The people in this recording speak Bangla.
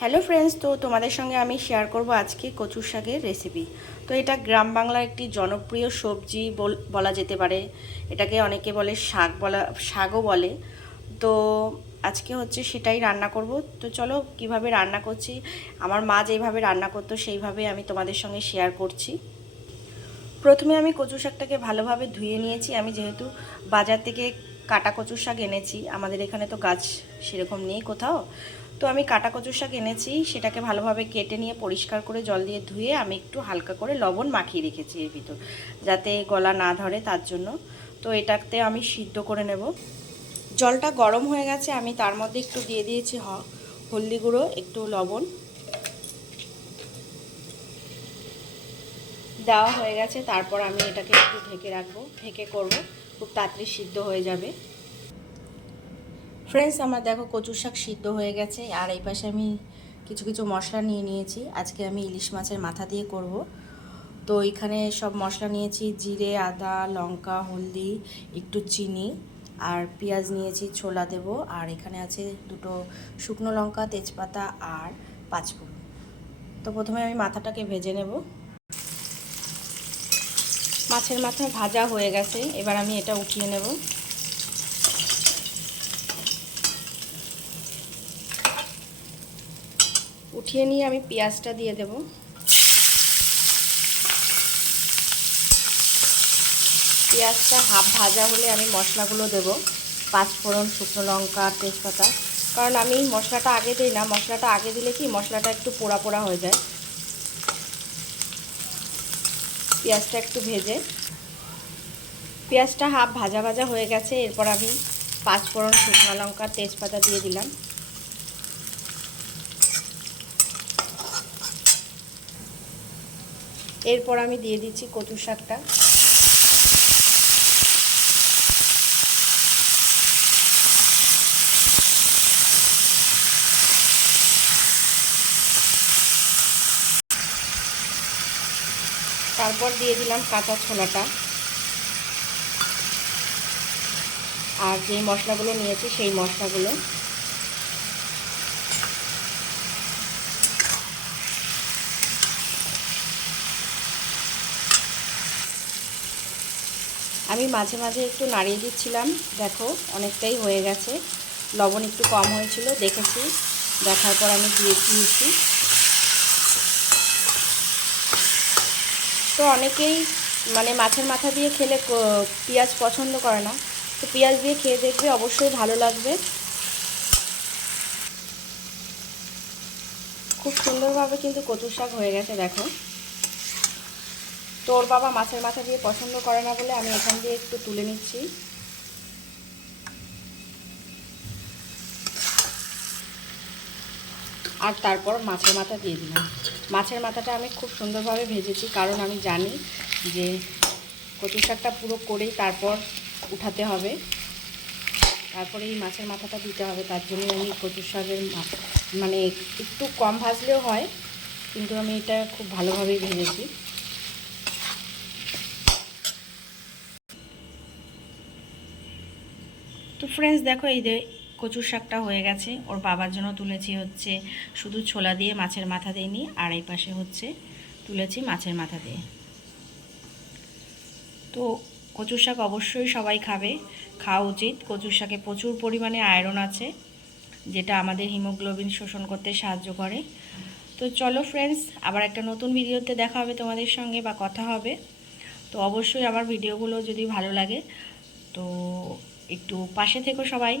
হ্যালো ফ্রেন্ডস, তো তোমাদের সঙ্গে আমি শেয়ার করব আজকে কচুর শাকের রেসিপি। তো এটা গ্রাম বাংলার একটি জনপ্রিয় সবজি বলা যেতে পারে। এটাকে অনেকে বলে শাকও বলে। তো আজকে হচ্ছে সেটাই রান্না করব। তো চলো কিভাবে রান্না করছি, আমার মা যেভাবে রান্না করতো সেইভাবে আমি তোমাদের সঙ্গে শেয়ার করছি। প্রথমে আমি কচু শাকটাকে ভালোভাবে ধুয়ে নিয়েছি। আমি যেহেতু বাজার থেকে কাটা কচুর শাক এনেছি, আমাদের এখানে তো গাছ সেরকম নেই কোথাও, তো আমি কাটা কচুর শাক এনেছি। সেটাকে ভালোভাবে কেটে নিয়ে পরিষ্কার করে জল দিয়ে ধুয়ে আমি একটু হালকা করে লবণ মাখিয়ে রেখেছি এর ভিতর, যাতে গলা না ধরে তার জন্য। তো এটাতে আমি সিদ্ধ করে নেব। জলটা গরম হয়ে গেছে, আমি তার মধ্যে একটু দিয়ে দিয়েছি হলদি গুঁড়ো, একটু লবণ দেওয়া হয়ে গেছে। তারপর আমি এটাকে একটু ঢেকে রাখবো, ঢেকে করব, খুব তাড়াতাড়ি সিদ্ধ হয়ে যাবে। ফ্রেন্ডস, আমার দেখো কচুর শাক সিদ্ধ হয়ে গেছে। আর এই পাশে আমি কিছু কিছু মশলা নিয়ে নিয়েছি। আজকে আমি ইলিশ মাছের মাথা দিয়ে করব। তো এখানে সব মশলা নিয়েছি: জিরে, আদা, লঙ্কা, হলদি, একটু চিনি, আর পেঁয়াজ নিয়েছি, ছোলা দেব। আর এখানে আছে দুটো শুকনো লঙ্কা, তেজপাতা আর পাঁচফোড়ন। তো প্রথমে আমি মাথাটাকে ভেজে নেব। মাছের মাথা ভাজা হয়ে গেছে, এবার আমি এটা উঠিয়ে নেব। উঠিয়ে নিয়ে আমি পেঁয়াজটা দিয়ে দেব। পেঁয়াজটা হাফ ভাজা হলে আমি মশলাগুলো দেব: পাঁচফোড়ন, শুকনো লঙ্কা, তেজপাতা। কারণ আমি মশলাটা আগে দিই না, মশলাটা আগে দিলে কি মশলাটা একটু পোড়া পোড়া হয়ে যায়। পেঁয়াজটা একটু ভেজে, পেঁয়াজটা হাফ ভাজা ভাজা হয়ে গেছে, এরপর আমি পাঁচফোড়ন, শুকনো লঙ্কা, তেজপাতা দিয়ে দিলাম। এরপর আমি দিয়ে দিচ্ছি কচুর শাকটা। তারপর দিয়ে দিলাম কাঁচা ছোলাটা, আর যেই মশলাগুলো নিয়েছি সেই মশলাগুলো। আমি মাঝে মাঝে একটু নাড়িয়ে দিচ্ছিলাম। দেখো অনেকটাই হয়ে গেছে। লবণ একটু কম হয়েছিল, দেখেছি, দেখার পর আমি দিয়ে দিয়েছি। তো অনেকেই মানে মাছের মাথা দিয়ে খেলে পেঁয়াজ পছন্দ করে না, তো পেঁয়াজ দিয়ে খেয়ে দেখবে, অবশ্যই ভালো লাগবে। খুব সুন্দরভাবে কিন্তু কচুর শাক হয়ে গেছে দেখো। তোর বাবা মাছের মাথা দিয়ে পছন্দ করে না বলে আমি এখান দিয়ে একটু তুলে নিচ্ছি। আর তারপর মাছের মাথা দিয়ে দিলাম। মাছের মাথাটা আমি খুব সুন্দরভাবে ভেজেছি, কারণ আমি জানি যে কচু শাকটা পুরো করেই তারপর উঠাতে হবে, তারপরে এই মাছের মাথাটা দিতে হবে। তার জন্য আমি কচু শাকের মানে একটু কম ভাজলেও হয়, কিন্তু আমি এটা খুব ভালোভাবেই ভেজেছি। তো ফ্রেন্ডস দেখো, এই যে কচুর শাকটা হয়ে গেছে। ওর বাবার জন্য তুলেছি হচ্ছে শুধু ছোলা দিয়ে, মাছের মাথা দিইনি। আর এই পাশে হচ্ছে তুলেছি মাছের মাথা দিয়ে। তো কচুর শাক অবশ্যই সবাই খাওয়া উচিত। কচুর শাকে প্রচুর পরিমাণে আয়রন আছে, যেটা আমাদের হিমোগ্লোবিন শোষণ করতে সাহায্য করে। তো চলো ফ্রেন্ডস, আবার একটা নতুন ভিডিওতে দেখা হবে তোমাদের সঙ্গে, বা কথা হবে। তো অবশ্যই আমার ভিডিওগুলো যদি ভালো লাগে তো একটু পাশে থেকো সবাই।